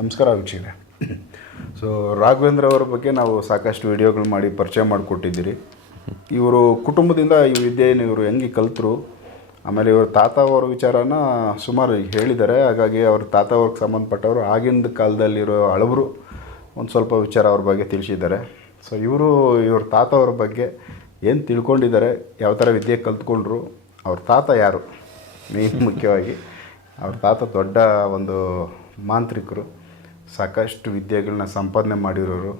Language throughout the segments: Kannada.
ನಮಸ್ಕಾರ, ವೀಕ್ಷಕರೇ. ಸೊ ರಾಘವೇಂದ್ರ ಅವರ ಬಗ್ಗೆ ನಾವು ಸಾಕಷ್ಟು ವಿಡಿಯೋಗಳು ಮಾಡಿ ಪರಿಚಯ ಮಾಡಿಕೊಟ್ಟಿದ್ದೀರಿ. ಇವರು ಕುಟುಂಬದಿಂದ ಈ ವಿದ್ಯೆಯನ್ನು ಇವರು ಹೆಂಗೆ ಕಲಿತರು, ಆಮೇಲೆ ಇವರು ತಾತ ಅವರ ವಿಚಾರನ ಸುಮಾರು ಹೇಳಿದ್ದಾರೆ. ಹಾಗಾಗಿ ಅವ್ರ ತಾತ ಅವ್ರಿಗೆ ಸಂಬಂಧಪಟ್ಟವರು ಆಗಿನ ಕಾಲದಲ್ಲಿರೋ ಹಳಬರು ಒಂದು ಸ್ವಲ್ಪ ವಿಚಾರ ಅವ್ರ ಬಗ್ಗೆ ತಿಳಿಸಿದ್ದಾರೆ. ಸೊ ಇವರು ಇವ್ರ ತಾತ ಅವ್ರ ಬಗ್ಗೆ ಏನು ತಿಳ್ಕೊಂಡಿದ್ದಾರೆ, ಯಾವ ಥರ ವಿದ್ಯೆ ಕಲ್ತ್ಕೊಂಡ್ರು, ಅವ್ರ ತಾತ ಯಾರು? ಮೇನ್ ಮುಖ್ಯವಾಗಿ ಅವ್ರ ತಾತ ದೊಡ್ಡ ಒಂದು ಮಾಂತ್ರಿಕರು. ಸಾಕಷ್ಟು ವಿದ್ಯೆಗಳನ್ನ ಸಂಪಾದನೆ ಮಾಡಿರೋರು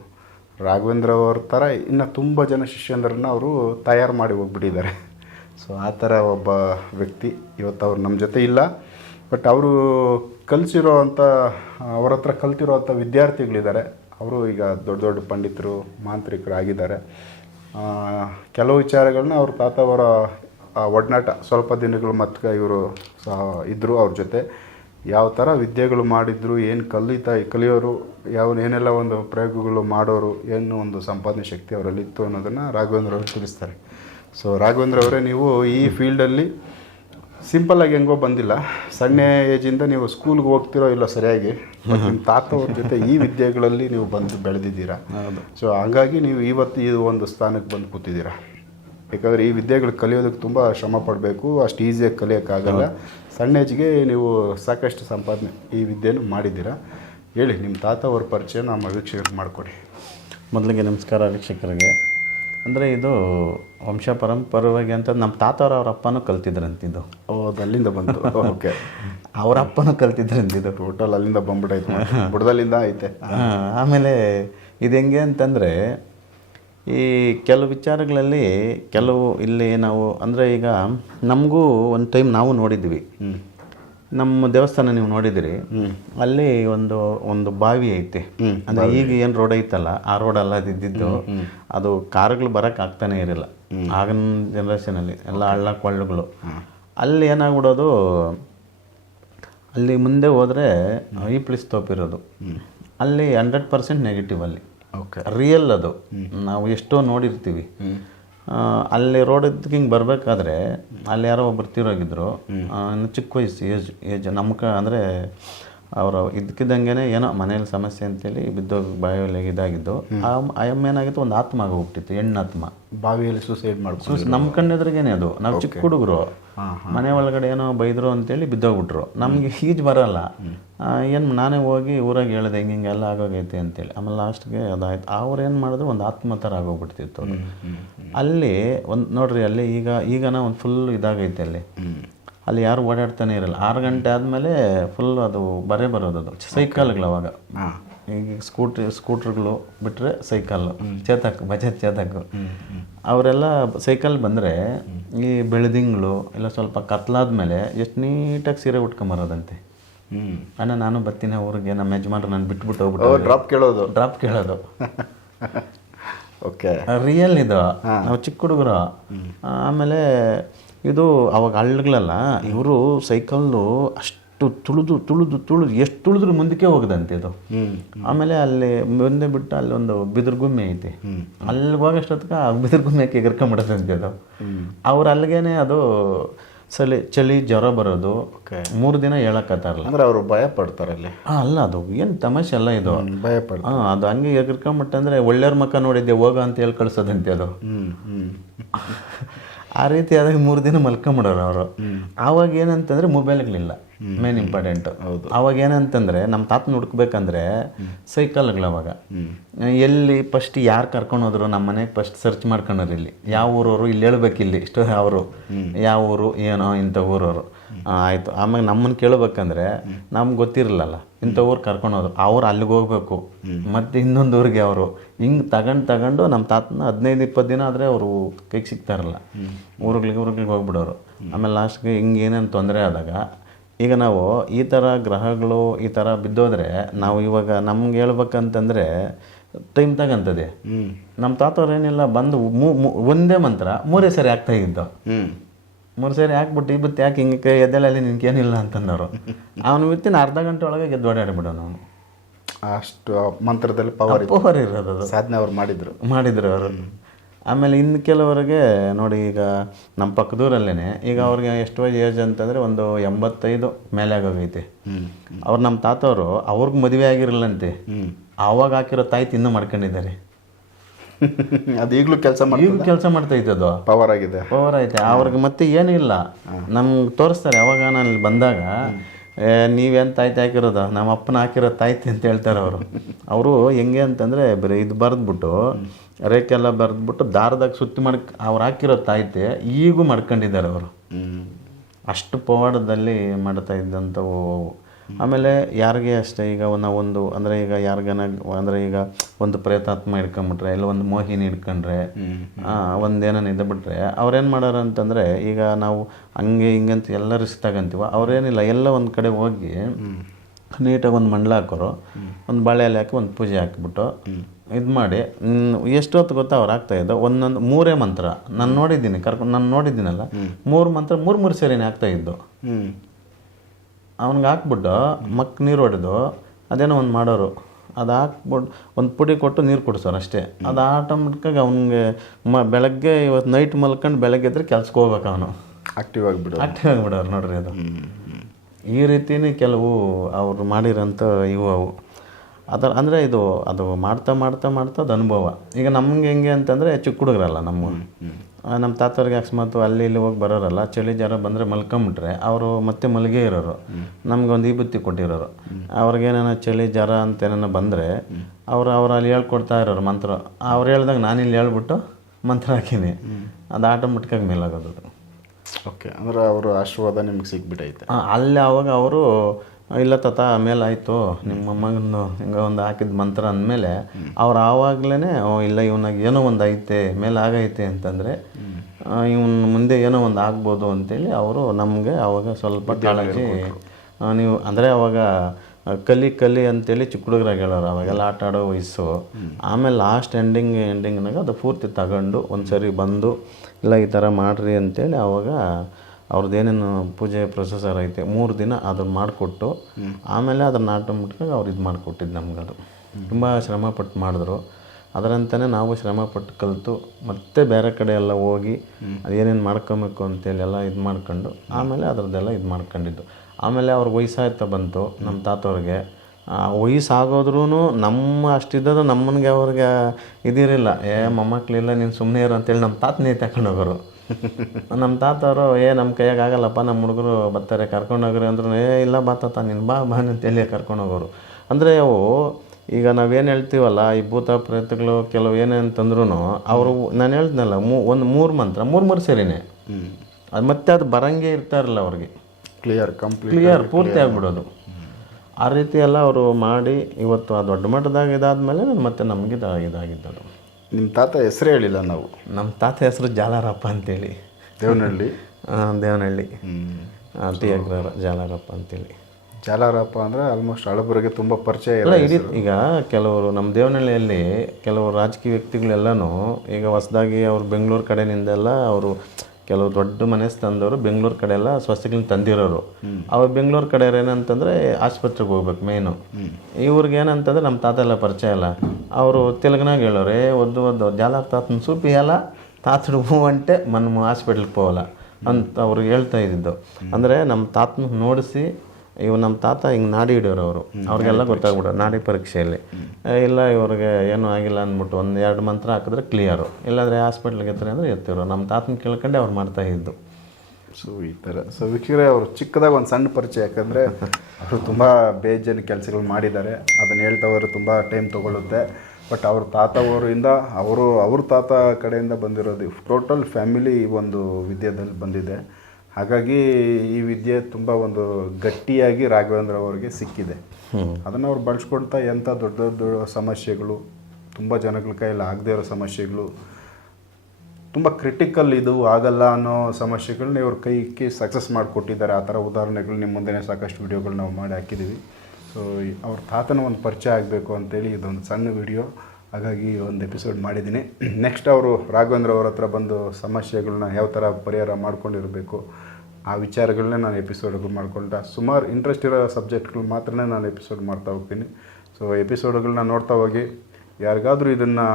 ರಾಘವೇಂದ್ರ ಅವ್ರ ಥರ ಇನ್ನು ತುಂಬ ಜನ ಶಿಷ್ಯಂದ್ರನ್ನ ಅವರು ತಯಾರು ಮಾಡಿ ಹೋಗ್ಬಿಟ್ಟಿದ್ದಾರೆ. ಸೊ ಆ ಥರ ಒಬ್ಬ ವ್ಯಕ್ತಿ ಇವತ್ತು ಅವ್ರು ನಮ್ಮ ಜೊತೆ ಇಲ್ಲ. ಬಟ್ ಅವರು ಕಲಿಸಿರೋ ಅಂಥ ಅವ್ರ ಹತ್ರ ಕಲ್ತಿರೋ ಅಂಥ ವಿದ್ಯಾರ್ಥಿಗಳಿದ್ದಾರೆ. ಅವರು ಈಗ ದೊಡ್ಡ ದೊಡ್ಡ ಪಂಡಿತರು, ಮಾಂತ್ರಿಕರು ಆಗಿದ್ದಾರೆ. ಕೆಲವು ವಿಚಾರಗಳನ್ನ ಅವ್ರ ತಾತ ಅವರ ಒಡನಾಟ ಸ್ವಲ್ಪ ದಿನಗಳು ಮತ್ತೆ ಇವರು ಇದ್ದರು ಅವ್ರ ಜೊತೆ. ಯಾವ ಥರ ವಿದ್ಯೆಗಳು ಮಾಡಿದ್ರು ಏನು ಕಲಿತಾ ಕಲಿಯೋರು ಯಾವ ಏನೆಲ್ಲ ಒಂದು ಪ್ರಯೋಗಗಳು ಮಾಡೋರು ಏನು ಒಂದು ಸಂಪಾದನೆ ಶಕ್ತಿ ಅವರಲ್ಲಿತ್ತು ಅನ್ನೋದನ್ನು ರಾಘವೇಂದ್ರ ಅವರು ತಿಳಿಸ್ತಾರೆ. ಸೊ ರಾಘವೇಂದ್ರ ಅವರೇ ನೀವು ಈ ಫೀಲ್ಡಲ್ಲಿ ಸಿಂಪಲ್ಲಾಗಿ ಹೆಂಗೋ ಬಂದಿಲ್ಲ. ಸಣ್ಣ ಏಜಿಂದ ನೀವು ಸ್ಕೂಲ್ಗೆ ಹೋಗ್ತಿರೋ ಇಲ್ಲ ಸರಿಯಾಗಿ ನಿಮ್ಮ ತಾತ ಅವ್ರ ಜೊತೆ ಈ ವಿದ್ಯೆಗಳಲ್ಲಿ ನೀವು ಬಂದು ಬೆಳೆದಿದ್ದೀರಾ. ಸೊ ಹಂಗಾಗಿ ನೀವು ಇವತ್ತು ಈ ಒಂದು ಸ್ಥಾನಕ್ಕೆ ಬಂದು ಕೂತಿದ್ದೀರಾ. ಯಾಕಂದರೆ ಈ ವಿದ್ಯೆಗಳು ಕಲಿಯೋದಕ್ಕೆ ತುಂಬ ಶ್ರಮ ಪಡಬೇಕು ಅಷ್ಟು ಈಸಿಯಾಗಿ ಕಲಿಯೋಕ್ಕಾಗಲ್ಲ. ಸಣ್ಣ ಏಜ್ಗೆ ನೀವು ಸಾಕಷ್ಟು ಸಂಪಾದನೆ ಈ ವಿದ್ಯೆನೂ ಮಾಡಿದ್ದೀರಾ? ಹೇಳಿ ನಿಮ್ಮ ತಾತ ಅವ್ರ ಪರಿಚಯ ನಮ್ಮ ವೀಕ್ಷಕರಿಗೆ ಮಾಡಿಕೊಡಿ. ಮೊದಲಿಗೆ ನಮಸ್ಕಾರ ವೀಕ್ಷಕರಿಗೆ. ಅಂದರೆ ಇದು ವಂಶ ಪರಂಪರವಾಗಿ ಅಂತ ನಮ್ಮ ತಾತವ್ರ ಅವ್ರ ಅಪ್ಪನೂ ಕಲ್ತಿದ್ರಂತಿದ್ದು ಹೌದು ಅಲ್ಲಿಂದ ಬಂತು. ಓಕೆ. ಅವ್ರ ಅಪ್ಪನೂ ಕಲ್ತಿದ್ರಂತಿದ್ದು ಟೋಟಲ್ ಅಲ್ಲಿಂದ ಬಂದ್ಬಿಟ್ಟೈತೆ ಬುಡದಲ್ಲಿಂದ ಐತೆ. ಆಮೇಲೆ ಇದು ಹೆಂಗೆ ಅಂತಂದರೆ ಈ ಕೆಲವು ವಿಚಾರಗಳಲ್ಲಿ ಕೆಲವು ಇಲ್ಲಿ ನಾವು ಅಂದರೆ ಈಗ ನಮಗೂ ಒಂದು ಟೈಮ್ ನಾವು ನೋಡಿದ್ವಿ. ನಮ್ಮ ದೇವಸ್ಥಾನ ನೀವು ನೋಡಿದಿರಿ. ಅಲ್ಲಿ ಒಂದು ಒಂದು ಬಾವಿ ಐತೆ. ಅಂದರೆ ಈಗ ಏನು ರೋಡ್ ಐತಲ್ಲ ಆ ರೋಡ್ ಅಲ್ಲ ಇದ್ದಿದ್ದು ಅದು ಕಾರ್ಗಳು ಬರಕ್ಕೆ ಆಗ್ತಾನೆ ಇರಲಿಲ್ಲ. ಆಗಿನ ಜನ್ರೇಷನಲ್ಲಿ ಎಲ್ಲ ಹಳ್ಳ ಕೊಳ್ಳುಗಳು. ಅಲ್ಲಿ ಏನಾಗ್ಬಿಡೋದು ಅಲ್ಲಿ ಮುಂದೆ ಹೋದರೆ ಈ ಪ್ಲಿಸ್ ತೋಪಿರೋದು. ಅಲ್ಲಿ ಹಂಡ್ರೆಡ್ ಪರ್ಸೆಂಟ್ ನೆಗೆಟಿವ್ ಅಲ್ಲಿ. ಓಕೆ ರಿಯಲ್ ಅದು. ನಾವು ಎಷ್ಟೋ ನೋಡಿರ್ತೀವಿ. ಅಲ್ಲಿ ರೋಡ್ ಹಿಂಗೆ ಬರಬೇಕಾದ್ರೆ ಅಲ್ಲಿ ಯಾರೋ ಒಬ್ಬರು ತೀರೋಗಿದ್ರು. ಚಿಕ್ಕ ವಯಸ್ಸು ಏಜ್ ಏಜ್ ನಮ್ಗೆ ಅಂದರೆ ಅವರು ಇದ್ದಕ್ಕಿದ್ದಂಗೆ ಏನೋ ಮನೇಲಿ ಸಮಸ್ಯೆ ಅಂತೇಳಿ ಬಿದ್ದೋಗಿ ಬಾವಿಯಲ್ಲಿ ಇದಾಗಿದ್ದು ಆ ಆ ಎಮ್ಮೆ ಏನಾಗಿತ್ತು ಒಂದು ಆತ್ಮ ಆಗೋಗ್ಬಿಟ್ಟಿತ್ತು ಹೆಣ್ಣಾತ್ಮ. ಬಾವಿಯಲ್ಲಿ ಸೂಸೈಡ್ ಮಾಡ್ಕೊಂಡು ಕಣ್ಣೆದ್ರಿಗೇನೆ ಅದು. ನಾವು ಚಿಕ್ಕ ಹುಡುಗರು. ಮನೆ ಒಳಗಡೆ ಏನೋ ಬೈದ್ರು ಅಂತೇಳಿ ಬಿದ್ದೋಗ್ಬಿಟ್ರು. ನಮಗೆ ಈಜು ಬರಲ್ಲ. ಏನು ನಾನೇ ಹೋಗಿ ಊರಾಗ ಹೇಳಿದೆ ಹಿಂಗೆ ಹಿಂಗೆಲ್ಲ ಆಗೋಗೈತೆ ಅಂತೇಳಿ. ಆಮೇಲೆ ಲಾಸ್ಟ್ಗೆ ಅದಾಯ್ತು. ಅವ್ರು ಏನು ಮಾಡಿದ್ರು ಒಂದು ಆತ್ಮ ಥರ ಆಗೋಗ್ಬಿಡ್ತಿತ್ತು. ಅಲ್ಲಿ ಒಂದು ನೋಡ್ರಿ ಅಲ್ಲಿ ಈಗ ಈಗನ ಒಂದು ಫುಲ್ ಇದಾಗೈತೆ ಅಲ್ಲಿ. ಅಲ್ಲಿ ಯಾರು ಓಡಾಡ್ತಾನೆ ಇರಲ್ಲ. ಆರು ಗಂಟೆ ಆದಮೇಲೆ ಫುಲ್ ಅದು ಬರೇ ಬರೋದು ಅದು. ಸೈಕಲ್ಗಳು ಅವಾಗ. ಈಗ ಸ್ಕೂಟ್ರಿ ಸ್ಕೂಟ್ರ್ಗಳು ಬಿಟ್ಟರೆ ಸೈಕಲ್ ಚೇತಕ್ ಬಜಾಜ್ ಚೇತಕ್. ಅವರೆಲ್ಲ ಸೈಕಲ್ ಬಂದರೆ ಈ ಬೆಳ್ದಿಂಗ್ಳು ಇಲ್ಲ ಸ್ವಲ್ಪ ಕತ್ಲಾದ್ಮೇಲೆ ಎಷ್ಟು ನೀಟಾಗಿ ಸೀರೆ ಉಟ್ಕೊಂಬರೋದಂತೆ ಅಣ್ಣ ನಾನು ಬರ್ತೀನಿ ಊರಿಗೆ ನಮ್ಮ ಯಜಮಾನ್ರು ನಾನು ಬಿಟ್ಬಿಟ್ಟು ಹೋಗ್ಬಿಟ್ಟು ಡ್ರಾಪ್ ಕೇಳೋದು. ಡ್ರಾಪ್ ಕೇಳೋದು. ಓಕೆ ರಿಯಲ್ ಇದು. ನಾವು ಚಿಕ್ಕ ಹುಡುಗರು. ಆಮೇಲೆ ಇದು ಅವಾಗ ಹಳ್ಳಗಳಲ್ಲ ಇವರು ಸೈಕಲ್ಲು ಅಷ್ಟು ತುಳಿದು ತುಳಿದು ತುಳಿದು ಎಷ್ಟು ತುಳಿದ್ರು ಮುಂದಕ್ಕೆ ಹೋಗದಂತೆ ಇದು ಆಮೇಲೆ ಅಲ್ಲಿ ಮುಂದೆ ಬಿಟ್ಟು ಅಲ್ಲಿ ಒಂದು ಬಿದಿರ್ಗುಮ್ಮೆ ಐತಿ. ಅಲ್ಲಿ ಹೋಗೋಷ್ಟೊತ್ತಿಗೆ ಆ ಬಿದಿರ್ಗುಮ್ಮೆಗೆ ಎಗರ್ಕೊಂಬಿಡುತ್ತಂತೆ ಅದು. ಅವ್ರು ಅಲ್ಲಿಗೇನೆ ಅದು ಸಲಿ ಚಳಿ ಜ್ವರ ಬರೋದು. ಮೂರು ದಿನ ಹೇಳಕತ್ತಾರಲ್ಲ. ಅಂದ್ರೆ ಅವರು ಭಯ ಪಡ್ತಾರೆ ಅಲ್ಲಿ. ಹಾಂ ಅಲ್ಲ ಅದು ಏನು ತಮಾಷೆ ಅಲ್ಲ ಇದು. ಭಯ ಪಡ್ ಹಾಂ ಅದು ಹಂಗೆ ಎಗರ್ಕೊಂಬಿಟ್ಟಂದ್ರೆ ಒಳ್ಳೆಯವ್ರ ಮಕ್ಕ ನೋಡಿದ್ದೆ ಹೋಗ ಅಂತ ಹೇಳಿ ಕಳ್ಸೋದಂತೆ ಅದು. ಆ ರೀತಿ ಆದಾಗ ಮೂರು ದಿನ ಮಲ್ಕೊಂಬಿಡೋರು ಅವರು. ಆವಾಗ ಏನಂತಂದ್ರೆ ಮೊಬೈಲ್ಗಳಿಲ್ಲ. ಮೇನ್ ಇಂಪಾರ್ಟೆಂಟ್ ಅವಾಗ ಏನಂತಂದ್ರೆ ನಮ್ಮ ತಾತನ ಹುಡುಕ್ಬೇಕಂದ್ರೆ ಸೈಕಲ್ಗಳು ಅವಾಗ. ಎಲ್ಲಿ ಫಸ್ಟ್ ಯಾರು ಕರ್ಕೊಂಡು ಹೋದ್ರು ನಮ್ಮ ಮನೆಗೆ ಫಸ್ಟ್ ಸರ್ಚ್ ಮಾಡ್ಕೊಂಡ್ರು ಇಲ್ಲಿ. ಯಾವ ಊರವರು ಇಲ್ಲಿ ಹೇಳ್ಬೇಕು ಇಲ್ಲಿ ಇಷ್ಟು ಅವರು. ಯಾವ ಊರು ಏನೋ ಇಂಥ ಊರವರು. ಆಯಿತು. ಆಮೇಲೆ ನಮ್ಮನ್ನು ಕೇಳಬೇಕಂದ್ರೆ ನಮ್ಗೆ ಗೊತ್ತಿರಲಿಲ್ಲ. ಇಂಥ ಊರು ಕರ್ಕೊಂಡು ಹೋದ್ರು ಅವ್ರು ಅಲ್ಲಿಗೆ ಹೋಗ್ಬೇಕು. ಮತ್ತೆ ಇನ್ನೊಂದು ಊರಿಗೆ ಅವರು. ಹಿಂಗೆ ತಗೊಂಡು ತಗೊಂಡು ನಮ್ಮ ತಾತನ ಹದಿನೈದು ಇಪ್ಪತ್ತು ದಿನ ಆದರೆ ಅವರು ಕೈಗೆ ಸಿಗ್ತಾರಲ್ಲ. ಊರುಗಳಿಗೆ ಊರುಗಳಿಗೆ ಹೋಗ್ಬಿಡೋರು. ಆಮೇಲೆ ಲಾಸ್ಟ್ಗೆ ಹಿಂಗೆ ಏನೇನು ತೊಂದರೆ ಆದಾಗ ಈಗ ನಾವು ಈ ಥರ ಗ್ರಹಗಳು ಈ ಥರ ಬಿದ್ದೋದ್ರೆ ನಾವು ಇವಾಗ ನಮ್ಗೆ ಹೇಳ್ಬೇಕಂತಂದರೆ ಟೈಮ್ ತಗಂತದೆ. ನಮ್ಮ ತಾತವ್ರು ಏನಿಲ್ಲ ಬಂದು ಮೂ- ಒಂದೇ ಮಂತ್ರ ಮೂರೇ ಸರಿ ಆಗ್ತಾ ಇದ್ದು ಹ್ಞೂ ಮೂರು ಸರಿ ಹಾಕ್ಬಿಟ್ಟು ಇವತ್ತು ಯಾಕೆ ಹಿಂಗೆ ಕೈ ಎದ್ದೆಲ್ಲಿ ನಿನ್ಗೇನಿಲ್ಲ ಅಂತಂದವರು. ಅವನು ವಿತ್ತಿನ ಅರ್ಧ ಗಂಟೆ ಒಳಗೆ ಗೆದ್ದು ಓಡಾಡಿಬಿಡೋನು ಅವನು. ಅಷ್ಟು ಮಂತ್ರದಲ್ಲಿ ಪವರ್ ಪವರ್ ಇರೋದು ಅದು. ಸಾಧನೆ ಅವ್ರು ಮಾಡಿದ್ರು. ಮಾಡಿದ್ರು ಅವರು. ಆಮೇಲೆ ಇನ್ನು ಕೆಲವರಿಗೆ ನೋಡಿ ಈಗ ನಮ್ಮ ಪಕ್ಕದೂರಲ್ಲೇ ಈಗ ಅವ್ರಿಗೆ ಎಷ್ಟು ಏಜ್ ಅಂತಂದರೆ ಒಂದು ಎಂಬತ್ತೈದು ಮೇಲೆ ಆಗೋಗೈತೆ. ಅವ್ರು ನಮ್ಮ ತಾತವರು ಅವ್ರಿಗೆ ಮದುವೆ ಆಗಿರಲ್ಲಂತೆ ಆವಾಗ ಹಾಕಿರೋ ತಾಯಿ ತಿನ್ನು ಮಾಡ್ಕೊಂಡಿದ್ದಾರೆ. ಅದು ಈಗಲೂ ಕೆಲಸ ಮಾಡಿ ಈಗ ಕೆಲಸ ಮಾಡ್ತಾ ಅದು. ಪವರ್ ಆಗಿದೆ. ಪವರ್ ಐತೆ ಅವ್ರಿಗೆ ಮತ್ತೆ ಏನೂ ಇಲ್ಲ. ನಮ್ಗೆ ತೋರಿಸ್ತಾರೆ. ಯಾವಾಗ ನಾನು ಇಲ್ಲಿ ಬಂದಾಗ ನೀವೇನು ತಾಯ್ತಿ ಹಾಕಿರೋದು? ನಮ್ಮ ಅಪ್ಪನ ಹಾಕಿರೋ ತಾಯ್ತಿ ಅಂತ ಹೇಳ್ತಾರೆ ಅವರು. ಅವರು ಹೆಂಗೆ ಅಂತಂದರೆ ಬರೀ ಇದು ಬರೆದ್ಬಿಟ್ಟು ರೇಖೆಲ್ಲ ಬರೆದ್ಬಿಟ್ಟು ದಾರದಾಗ ಸುತ್ತಿ ಮಾಡಿ ಅವ್ರು ಹಾಕಿರೋ ತಾಯ್ತಿ ಈಗೂ ಮಾಡ್ಕೊಂಡಿದ್ದಾರೆ ಅವರು. ಅಷ್ಟು ಪವಾಡದಲ್ಲಿ ಮಾಡ್ತಾ ಇದ್ದಂಥವು. ಆಮೇಲೆ ಯಾರಿಗೆ ಅಷ್ಟೇ, ಈಗ ಒಂದು, ಅಂದರೆ ಈಗ ಯಾರಿಗನ, ಅಂದರೆ ಈಗ ಒಂದು ಪ್ರೇತಾತ್ಮ ಹಿಡ್ಕೊಂಬಿಟ್ರೆ, ಇಲ್ಲ ಒಂದು ಮೋಹಿನಿ ಹಿಡ್ಕೊಂಡ್ರೆ ಒಂದೇನೋ ಇದು ಬಿಟ್ರೆ, ಅವ್ರೇನು ಮಾಡೋರು ಅಂತಂದರೆ, ಈಗ ನಾವು ಹಂಗೆ ಹಿಂಗಂತ ಎಲ್ಲ ರಿಸ್ಕ್ ತಗೊಂತೀವ, ಅವ್ರೇನಿಲ್ಲ, ಎಲ್ಲ ಒಂದು ಕಡೆ ಹೋಗಿ ನೀಟಾಗಿ ಒಂದು ಮಂಡಲ ಹಾಕೋರು, ಒಂದು ಬಾಳೆ ಎಲೆ ಹಾಕಿ ಒಂದು ಪೂಜೆ ಹಾಕಿಬಿಟ್ಟು ಇದು ಮಾಡಿ ಎಷ್ಟೊತ್ತು ಗೊತ್ತಾ ಅವ್ರು ಆಗ್ತಾ ಇದ್ದು, ಒಂದೊಂದು ಮೂರೇ ಮಂತ್ರ. ನಾನು ನೋಡಿದ್ದೀನಿ ಕರ್ಕೊಂಡು ನಾನು ನೋಡಿದ್ದೀನಲ್ಲ, ಮೂರು ಮಂತ್ರ, ಮೂರು ಮೂರು ಸೇರಿನೇ ಆಗ್ತಾ ಇದ್ದು. ಹ್ಮ್ ಅವ್ನಿಗೆ ಹಾಕ್ಬಿಟ್ಟು ಮಕ್ ನೀರು ಹೊಡೆದು ಅದೇನೋ ಒಂದು ಮಾಡೋರು. ಅದು ಹಾಕ್ಬಿಟ್ಟು ಒಂದು ಪುಡಿ ಕೊಟ್ಟು ನೀರು ಕುಡಿಸೋರು ಅಷ್ಟೇ. ಅದು ಆಟೋಮೆಟಿಕ್ಕಾಗಿ ಅವ್ನಿಗೆ ಮ ಬೆಳಗ್ಗೆ ಇವತ್ತು ನೈಟ್ ಮಲ್ಕೊಂಡು ಬೆಳಗ್ಗೆ ಎದ್ರೆ ಕೆಲ್ಸಕ್ಕೆ ಹೋಗ್ಬೇಕು ಅವನು. ಆಕ್ಟಿವ್ ಆಗಿಬಿಡೋ ಆಕ್ಟಿವ್ ಆಗಿಬಿಡೋರು ನೋಡ್ರಿ ಅದು. ಈ ರೀತಿಯೇ ಕೆಲವು ಅವರು ಮಾಡಿರೋಂಥ ಇವು ಅವು. ಅದರ ಅಂದರೆ ಇದು ಅದು ಮಾಡ್ತಾ ಮಾಡ್ತಾ ಮಾಡ್ತಾ ಅದು ಅನುಭವ. ಈಗ ನಮ್ಗೆ ಹೆಂಗೆ ಅಂತಂದರೆ ಚಿಕ್ಕ ಹುಡುಗರಲ್ಲ ನಮ್ಮ ನಮ್ಮ ತಾತವ್ರಿಗೆ ಅಕಸ್ಮಾತ್ ಅಲ್ಲಿ ಇಲ್ಲಿ ಹೋಗಿ ಬರೋರಲ್ಲ ಚಳಿ ಜ್ವರ ಬಂದರೆ ಮಲ್ಕೊಂಬಿಟ್ರೆ ಅವರು ಮತ್ತೆ ಮಲಗೇ ಇರೋರು. ನಮ್ಗೆ ಒಂದು ಈ ಬುತ್ತಿ ಕೊಟ್ಟಿರೋರು ಅವ್ರಿಗೇನೇನೋ ಚಳಿ ಜ್ವರ ಅಂತ ಏನೇನೋ ಬಂದರೆ ಅವರು ಅವ್ರು ಅಲ್ಲಿ ಹೇಳ್ಕೊಡ್ತಾ ಇರೋರು ಮಂತ್ರ. ಅವ್ರು ಹೇಳ್ದಾಗ ನಾನು ಇಲ್ಲಿ ಹೇಳ್ಬಿಟ್ಟು ಮಂತ್ರ ಹಾಕೀನಿ. ಅದು ಆಟೋಮೆಟಿಕ್ಕಾಗಿ ಮೇಲಾಗೋದು. ಓಕೆ ಅಂದ್ರೆ ಅವರು ಆಶೀರ್ವಾದ ನಿಮ್ಗೆ ಸಿಕ್ಬಿಟ್ಟೈತೆ ಅಲ್ಲಿ ಅವಾಗ ಅವರು ಇಲ್ಲ ತಾತ ಆಮೇಲೆ ಆಯಿತು. ನಿಮ್ಮ ಮೊಮ್ಮಗನ್ನು ಹಿಂಗೆ ಒಂದು ಹಾಕಿದ ಮಂತ್ರ ಅಂದಮೇಲೆ ಅವ್ರು ಆವಾಗಲೇ ಓ ಇಲ್ಲ ಇವನಾಗ ಏನೋ ಒಂದು ಐತೆ ಮೇಲೆ ಆಗೈತೆ ಅಂತಂದರೆ ಇವನ್ ಮುಂದೆ ಏನೋ ಒಂದು ಆಗ್ಬೋದು ಅಂತೇಳಿ ಅವರು ನಮಗೆ ಆವಾಗ ಸ್ವಲ್ಪ ಕಾಳಜಿ ನೀವು ಅಂದರೆ ಅವಾಗ ಕಲಿ ಕಲಿ ಅಂತೇಳಿ ಚಿಕ್ಕ ಹುಡುಗರಾಗ ಹೇಳೋರು ಅವಾಗೆಲ್ಲ ಆಟ ಆಡೋ ವಯಸ್ಸು. ಆಮೇಲೆ ಲಾಸ್ಟ್ ಎಂಡಿಂಗ್ ಎಂಡಿಂಗ್ನಾಗ ಅದು ಪೂರ್ತಿ ತಗೊಂಡು ಒಂದು ಸರಿ ಬಂದು ಇಲ್ಲ ಈ ಥರ ಮಾಡ್ರಿ ಅಂತೇಳಿ ಅವಾಗ ಅವ್ರದ್ದು ಏನೇನು ಪೂಜೆ ಪ್ರೊಸೆಸರ್ ಐತೆ ಮೂರು ದಿನ ಅದನ್ನು ಮಾಡಿಕೊಟ್ಟು ಆಮೇಲೆ ಅದನ್ನು ಆಟೋಮೆಟಿಕಾಗಿ ಅವ್ರು ಇದು ಮಾಡಿಕೊಟ್ಟಿದ್ದು ನಮ್ಗೆ ಅದು. ತುಂಬ ಶ್ರಮಪಟ್ಟು ಮಾಡಿದ್ರು. ಅದರಂತನೇ ನಾವು ಶ್ರಮಪಟ್ಟು ಕಲಿತು ಮತ್ತೆ ಬೇರೆ ಕಡೆ ಎಲ್ಲ ಹೋಗಿ ಅದೇನೇನು ಮಾಡ್ಕೊಬೇಕು ಅಂತೇಳಿ ಎಲ್ಲ ಇದು ಮಾಡ್ಕೊಂಡು ಆಮೇಲೆ ಅದರದ್ದೆಲ್ಲ ಇದು ಮಾಡ್ಕೊಂಡಿದ್ದು. ಆಮೇಲೆ ಅವ್ರಿಗೆ ವಯಸ್ಸಾಯ್ತಾ ಬಂತು ನಮ್ಮ ತಾತವ್ರಿಗೆ ವಯಸ್ಸಾಗೋದ್ರೂ ನಮ್ಮ ಅಷ್ಟಿದ್ದದು ನಮ್ಮನಿಗೆ ಅವ್ರಿಗೆ ಇದಿರಲಿಲ್ಲ. ಏ ಮೊಮ್ಮಕ್ಳಿಲ್ಲ ನೀನು ಸುಮ್ಮನೆ ಇರು ಅಂತೇಳಿ ನಮ್ಮ ತಾತನೇ ತಗೊಂಡು ಹೋಗೋರು. ನಮ್ಮ ತಾತವರು ಏ ನಮ್ಮ ಕೈಯಾಗ ಆಗಲ್ಲಪ್ಪ ನಮ್ಮ ಹುಡುಗರು ಬರ್ತಾರೆ ಕರ್ಕೊಂಡೋಗ್ರಿ ಹೋಗ್ರಿ ಅಂದ್ರು ಏ ಇಲ್ಲ ಬಾ ತಾತ ನೀನು ಬಾ ಬಾ ಅಂತೇಳಿ ಕರ್ಕೊಂಡು ಹೋಗೋರು. ಅಂದರೆ ಅವು ಈಗ ನಾವೇನು ಹೇಳ್ತೀವಲ್ಲ ಈ ಭೂತ ಪ್ರೇತಗಳು ಕೆಲವು ಏನೇ ಅಂತಂದ್ರೂ ಅವರು ನಾನು ಹೇಳ್ತೀನಲ್ಲ ಮೂ ಒಂದು ಮೂರು ಮಂತ್ರ ಮೂರು ಮೂರು ಸರಿನೇ. ಅದು ಮತ್ತೆ ಅದು ಬರಂಗೆ ಇರ್ತಾರಲ್ಲ ಅವ್ರಿಗೆ. ಕ್ಲಿಯರ್ ಕಂಪ್ಲೀಟ್ ಕ್ಲಿಯರ್ ಪೂರ್ತಿ ಆಗಿಬಿಡೋದು. ಆ ರೀತಿ ಎಲ್ಲ ಅವರು ಮಾಡಿ ಇವತ್ತು ಆ ದೊಡ್ಡ ಮಟ್ಟದಾಗ ಇದಾದ್ಮೇಲೆ ಮತ್ತೆ ನಮಗೆ ಇದಾಗಿದ್ದದು. ನಿಮ್ಮ ತಾತ ಹೆಸರು ಹೇಳಿಲ್ಲ ನಾವು. ನಮ್ಮ ತಾತ ಹೆಸರು ಜಾಲಾರಪ್ಪ ಅಂತೇಳಿ. ದೇವನಹಳ್ಳಿ? ದೇವನಹಳ್ಳಿ. ಅಗ್ರಹಾರ ಜಾಲಾರಪ್ಪ ಅಂತೇಳಿ. ಜಾಲಾರಪ್ಪ ಅಂದರೆ ಆಲ್ಮೋಸ್ಟ್ ಹಳಬರಿಗೆ ತುಂಬ ಪರಿಚಯ ಇಲ್ಲ ಇಡೀ ಈಗ ಕೆಲವರು ನಮ್ಮ ದೇವನಹಳ್ಳಿಯಲ್ಲಿ ಕೆಲವರು ರಾಜಕೀಯ ವ್ಯಕ್ತಿಗಳೆಲ್ಲನೂ ಈಗ ಹೊಸದಾಗಿ ಅವರು ಬೆಂಗಳೂರು ಕಡೆಯಿಂದೆಲ್ಲ ಅವರು ಕೆಲವು ದೊಡ್ಡ ಮನೆ ತಂದವರು ಬೆಂಗಳೂರು ಕಡೆ ಎಲ್ಲ ಸ್ವಸ್ಥಗಳನ್ನ ತಂದಿರೋರು. ಅವ್ರು ಬೆಂಗಳೂರು ಕಡೆ ಏನಂತಂದ್ರೆ ಆಸ್ಪತ್ರೆಗೆ ಹೋಗ್ಬೇಕು ಮೇನು ಇವ್ರಿಗೆ ಏನಂತಂದ್ರೆ ನಮ್ಮ ತಾತ ಎಲ್ಲ ಪರಿಚಯ ಇಲ್ಲ. ಅವರು ತೆಲುಗಿನಾಗ ಹೇಳೋರು ಏ ಒದ್ದು ಒದ್ದು ಜಾಲ ತಾತನ ಸೂಪಿ ಎಲ್ಲ ತಾತಡು ಹೂ ಅಂಟೆ ಮನ್ ಹಾಸ್ಪಿಟ್ಲಿಗೆ ಹೋಗಲ್ಲ ಅಂತ ಅವ್ರಿಗೆ ಹೇಳ್ತಾ ಇದ್ದಿದ್ದು. ಅಂದರೆ ನಮ್ಮ ತಾತನ ನೋಡಿಸಿ ಇವ್ ನಮ್ಮ ತಾತ ಹಿಂಗೆ ನಾಡಿ ಹಿಡಿಯೋರು ಅವರು. ಅವ್ರಿಗೆಲ್ಲ ಗೊತ್ತಾಗ್ಬಿಡೋರು ನಾಡಿ ಪರೀಕ್ಷೆಯಲ್ಲಿ. ಇಲ್ಲ ಇವ್ರಿಗೆ ಏನೂ ಆಗಿಲ್ಲ ಅಂದ್ಬಿಟ್ಟು ಒಂದು ಎರಡು ಮಂತ್ರ ಹಾಕಿದ್ರೆ ಕ್ಲಿಯರು ಇಲ್ಲಾಂದರೆ ಹಾಸ್ಪಿಟ್ಲಿಗೆ ಎತ್ತಾರೆ ಅಂದರೆ ಎತ್ತಿರೋ. ನಮ್ಮ ತಾತನ ಕೇಳ್ಕೊಂಡೆ ಅವ್ರು ಮಾಡ್ತಾ ಇದ್ದು. ಸೊ ಈ ಥರ ಸೊ ವೀಕ್ಷಕರೇ ಅವರು ಚಿಕ್ಕದಾಗ ಒಂದು ಸಣ್ಣ ಪರಿಚಯ. ಯಾಕಂದರೆ ಅವರು ತುಂಬ ಬೇಜನ್ ಕೆಲಸಗಳು ಮಾಡಿದ್ದಾರೆ. ಅದನ್ನು ಹೇಳ್ತಾ ಹೋದ್ರೆ ತುಂಬ ಟೈಮ್ ತೊಗೊಳುತ್ತೆ. ಬಟ್ ಅವ್ರ ತಾತ ಅವರಿಂದ ಅವರು ಅವ್ರ ತಾತ ಕಡೆಯಿಂದ ಬಂದಿರೋದು ಟೋಟಲ್ ಫ್ಯಾಮಿಲಿ ಈ ಒಂದು ವಿದ್ಯೆದಲ್ಲಿ ಬಂದಿದೆ. ಹಾಗಾಗಿ ಈ ವಿದ್ಯೆ ತುಂಬ ಒಂದು ಗಟ್ಟಿಯಾಗಿ ರಾಘವೇಂದ್ರ ಅವರಿಗೆ ಸಿಕ್ಕಿದೆ. ಅದನ್ನು ಅವ್ರು ಬಳಸ್ಕೊಳ್ತಾ ಎಂಥ ದೊಡ್ಡ ದೊಡ್ಡ ಸಮಸ್ಯೆಗಳು ತುಂಬ ಜನಗಳ ಕೈಯಲ್ಲಿ ಆಗದೇ ಇರೋ ಸಮಸ್ಯೆಗಳು ತುಂಬ ಕ್ರಿಟಿಕಲ್ ಇದು ಆಗಲ್ಲ ಅನ್ನೋ ಸಮಸ್ಯೆಗಳನ್ನ ಇವ್ರ ಕೈಗೆ ಸಕ್ಸಸ್ ಮಾಡಿಕೊಟ್ಟಿದ್ದಾರೆ. ಆ ಥರ ಉದಾಹರಣೆಗಳು ನಿಮ್ಮ ಮುಂದೆನೇ ಸಾಕಷ್ಟು ವಿಡಿಯೋಗಳು ನಾವು ಮಾಡಿ ಹಾಕಿದ್ದೀವಿ. ಸೊ ಅವ್ರ ತಾತನ ಒಂದು ಪರಿಚಯ ಆಗಬೇಕು ಅಂತೇಳಿ ಇದೊಂದು ಸಣ್ಣ ವಿಡಿಯೋ ಹಾಗಾಗಿ ಒಂದು ಎಪಿಸೋಡ್ ಮಾಡಿದ್ದೀನಿ. ನೆಕ್ಸ್ಟ್ ಅವರು ರಾಘವೇಂದ್ರ ಅವ್ರ ಹತ್ರ ಬಂದು ಸಮಸ್ಯೆಗಳನ್ನ ಯಾವ ಥರ ಪರಿಹಾರ ಮಾಡ್ಕೊಂಡಿರಬೇಕು, ಆ ವಿಚಾರಗಳನ್ನೇ ನಾನು ಎಪಿಸೋಡ್ಗಳು ಮಾಡ್ಕೊಳ್ತಾ ಸುಮಾರು ಇಂಟ್ರೆಸ್ಟ್ ಇರೋ ಸಬ್ಜೆಕ್ಟ್ಗಳು ಮಾತ್ರನೇ ನಾನು ಎಪಿಸೋಡ್ ಮಾಡ್ತಾ ಹೋಗ್ತೀನಿ. ಸೊ ಎಪಿಸೋಡ್ಗಳನ್ನ ನೋಡ್ತಾ ಹೋಗಿ, ಯಾರಿಗಾದರೂ ಇದನ್ನು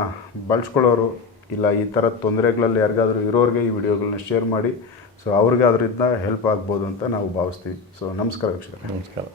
ಬಳಸ್ಕೊಳ್ಳೋರು, ಇಲ್ಲ ಈ ಥರ ತೊಂದರೆಗಳಲ್ಲಿ ಯಾರಿಗಾದರೂ ಇರೋರಿಗೆ ಈ ವಿಡಿಯೋಗಳನ್ನ ಶೇರ್ ಮಾಡಿ ಸೊ ಅವ್ರಿಗೆ ಅದರಿಂದ ಹೆಲ್ಪ್ ಆಗ್ಬೋದು ಅಂತ ನಾವು ಭಾವಿಸ್ತೀವಿ. ಸೊ ನಮಸ್ಕಾರ ವೀಕ್ಷಕರೇ. ನಮಸ್ಕಾರ.